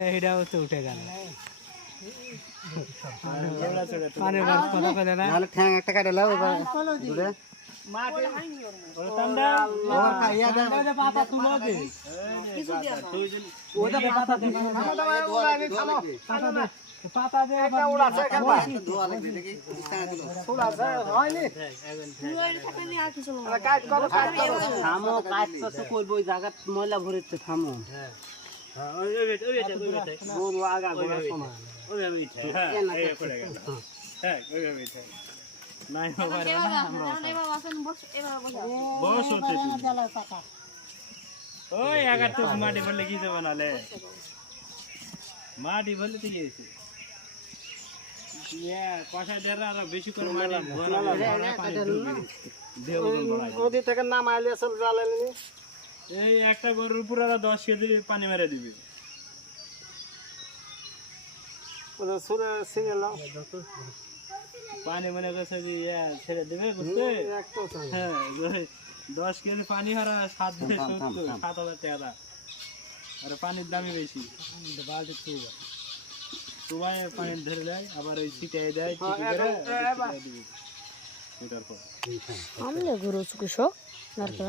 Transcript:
এটাও তো উঠে গেল পানি কথা বলে না নাহলে ঠ্যাং একটা কাটে লাও দূরে পাতা তুলো দে পাতা দে একটা উড়াছে ধোয়া লাগবে দেখি উড়াছে হয়নি কাট করো থামো কাজ তো করব ওই জায়গা ময়লা ভরেছে থামো হ্যাঁ ওই গরু আগা গোড়া সমান ওই আগার তো মাটি ভরলে কি দেবো নালে মাটি ভরলে তো গিয়েছে কষা দেড় আরো বেশি করে মাটি নদী থেকে নামাইলে সব জ্বালানি এই একটা গরুর উপর আরো 10 কেজি পানি মেরে দিবি পানি মনে করছে যে ছেড়ে দেবে বুঝতে হ্যাঁ 10 কেজি পানি হারা 7,000 টাকা আর পানির দামই বেশি সবাই পানি ধরে দেয় আবার ওই ছিটাই দেয় আমলে গরু কৃষক নারকেল